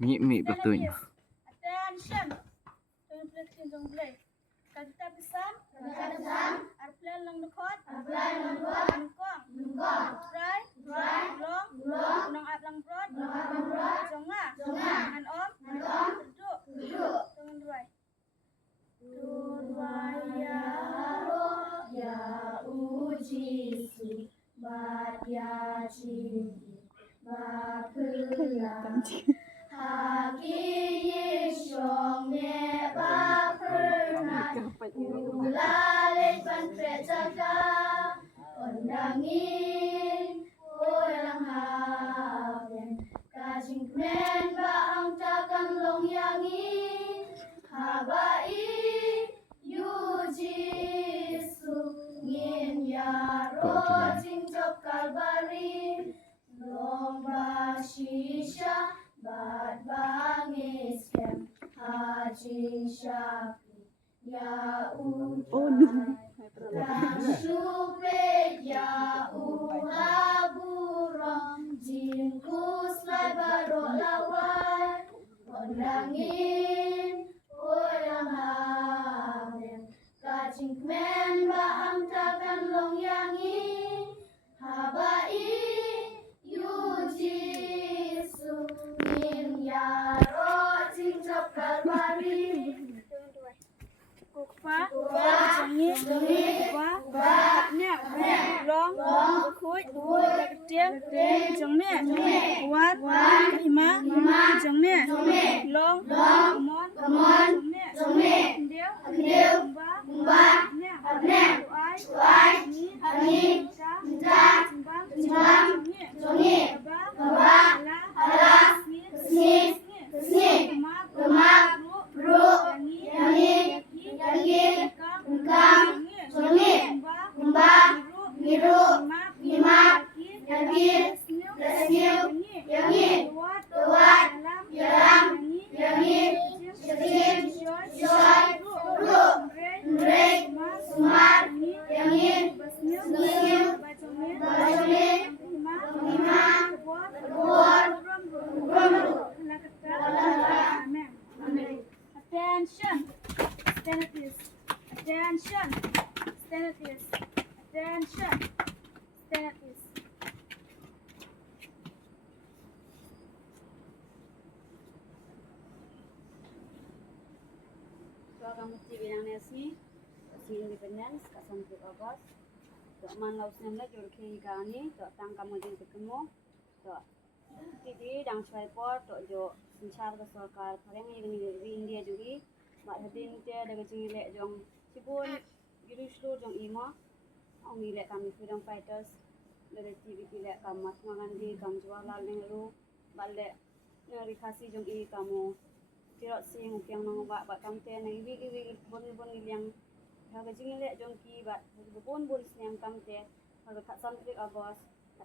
Mi betulnya. Attention. Reflection jong play. Kagita pisam. Arplan lang nukot. Nungkong. Try. Long. Unang atlang prod. Jonga. An om. Duduk. Tangan dry. Turwaya roh ya ujisu. Bat ya cinti. Bapulang. Hagi yishong me bapulang. Ulalit pantret jaga. Ondangin. Oyang hapen. Kajing kemen baang takang long yangin. Habai yujisu. Ngin yaro jingjok kalbari. Lomba shisha bad bangis kem hajin syafi ya utai Rashupe ya uhaburong jingkus lai barok lawai Ondangin oyang hamen Kacing kemen baang takkan long yangin Habai Yujisu min yaro cincap kalbari Kupa Jangi Nya Long Khui Ketian Jangnya Wan Ima Jangnya Long Mon Jangnya Ndiu Kumba Nya Tuai Ni Cimbang Jongi Baba Hala Sni Gemak Bru Yangi Engkang Jongi Kumba Miru Nyimak Yakir Resniu Yangi Tuat Yalam Yangi Syekir Syoy Ru Ndrek Sumar Yangi Sniu Bajone Hima Buat Attention. Stand at ease. Attention. Stand at ease. Attention. Stand at ease. Program mesti bilang nasi, si independence, kasan August. Tok man laus nemla jor ke gani, tok tang kamu jin ketemu, tok tidi dang swipor, tok jo sinchar ke sarkar, pareng ini di India juga, mak hadin dia daga jingile jong sibun Jerusalem jong ima, orang ilek kami freedom fighters, dari TV ilek kami Mahatma Gandhi, kami Jawaharlal Nehru, balik dari kasih jong i kamu. Tirot sing ukiang nang ba kamte na iwi bon ilyang haga jingile jongki ba bon siang kamte haga ka santrik agos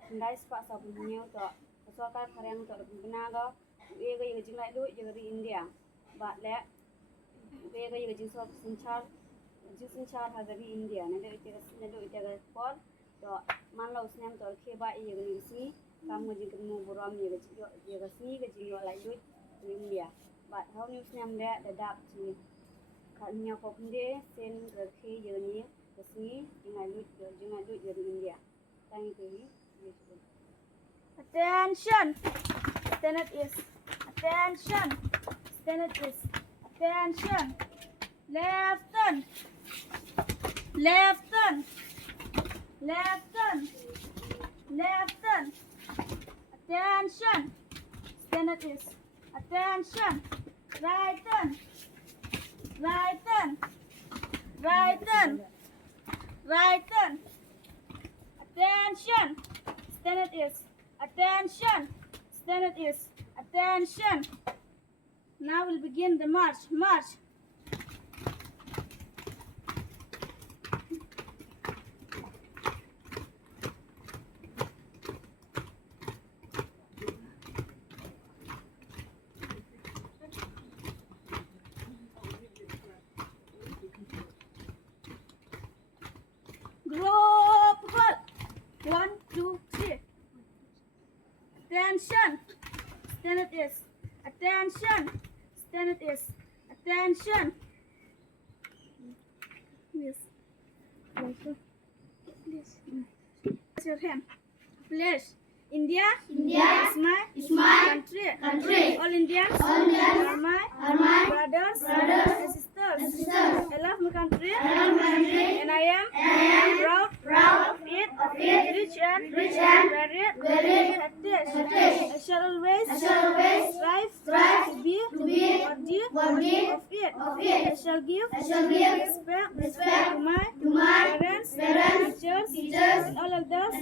tindai spa sa bunyo to sokar kharang to binaga ega jinglai lu jeri India ba le ega jinsop sinchar haga ri India na le ite pol to manlo snem to ke ba ega ni si kamu jingmu boram ega si ga jingyo lai lu India but how news nyam da dap ci kanya ko kunde sen rakhe jeni kasni jingai lut dari India thank you. Attention. Stand at ease. Attention. Stand at ease. Attention. Left turn. Left turn. Left turn. Left turn. Attention. Stand at ease. Attention. Right turn. Right turn. Right turn. Right turn. Attention. Stand at ease. Attention. Stand at ease. Attention. Now we'll begin the march. March. Group halt. 1, 2, 3. Attention. Stand at ease. Attention. Stand it is. Attention. Yes. Please. Raise your hand. Please. India is my country. All Indians are my brothers and sisters. I love my country and I am proud of it. Rich and very heritage. I shall always strive to be worthy of it. I shall give respect to my parents, teachers, and all others,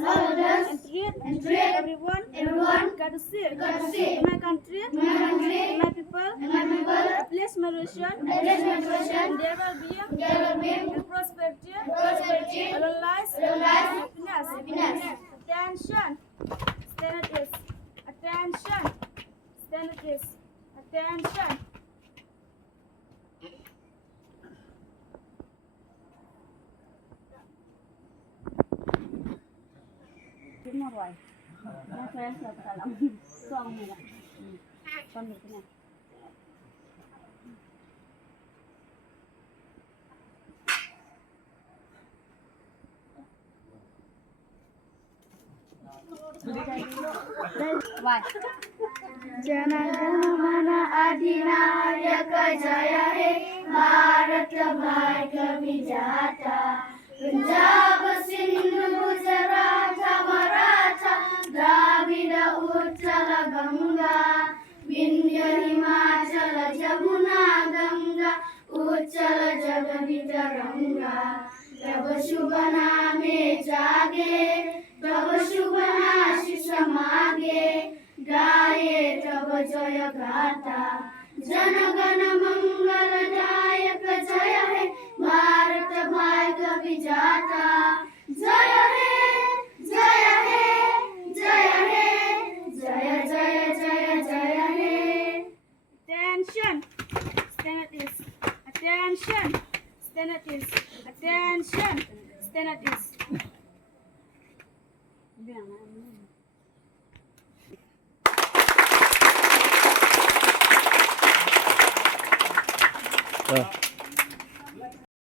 and treat everyone courtesy. My country, my people, I place my relation, and there will be and prosperity, alone lies, happiness. Attention, stand at ease. Attention, stand at ease. Attention. Mau rồi. Nó sẽ phải làm con này ạ. Con được cái này. Vâng. Jana Gana Mana अधिनायक जय हे भारत भाग्य विधाता पंजाब सिंध गुजरात मराठा द्राविड उत्कल गंगा विंध्य हिमाचल जमुना गंगा उच्चल जगति तरंगा तब शुभ नामे जागे तब शुभ आशीष मागे गाये तब जय गाथा जनगण मंगलदायक जय हे भारत भाग्य विधाता जय हे जय हे जय हे जय जय जय जय हे. Attention, stand at ease. Attention, stand at ease. Attention, stand at ease. Bilang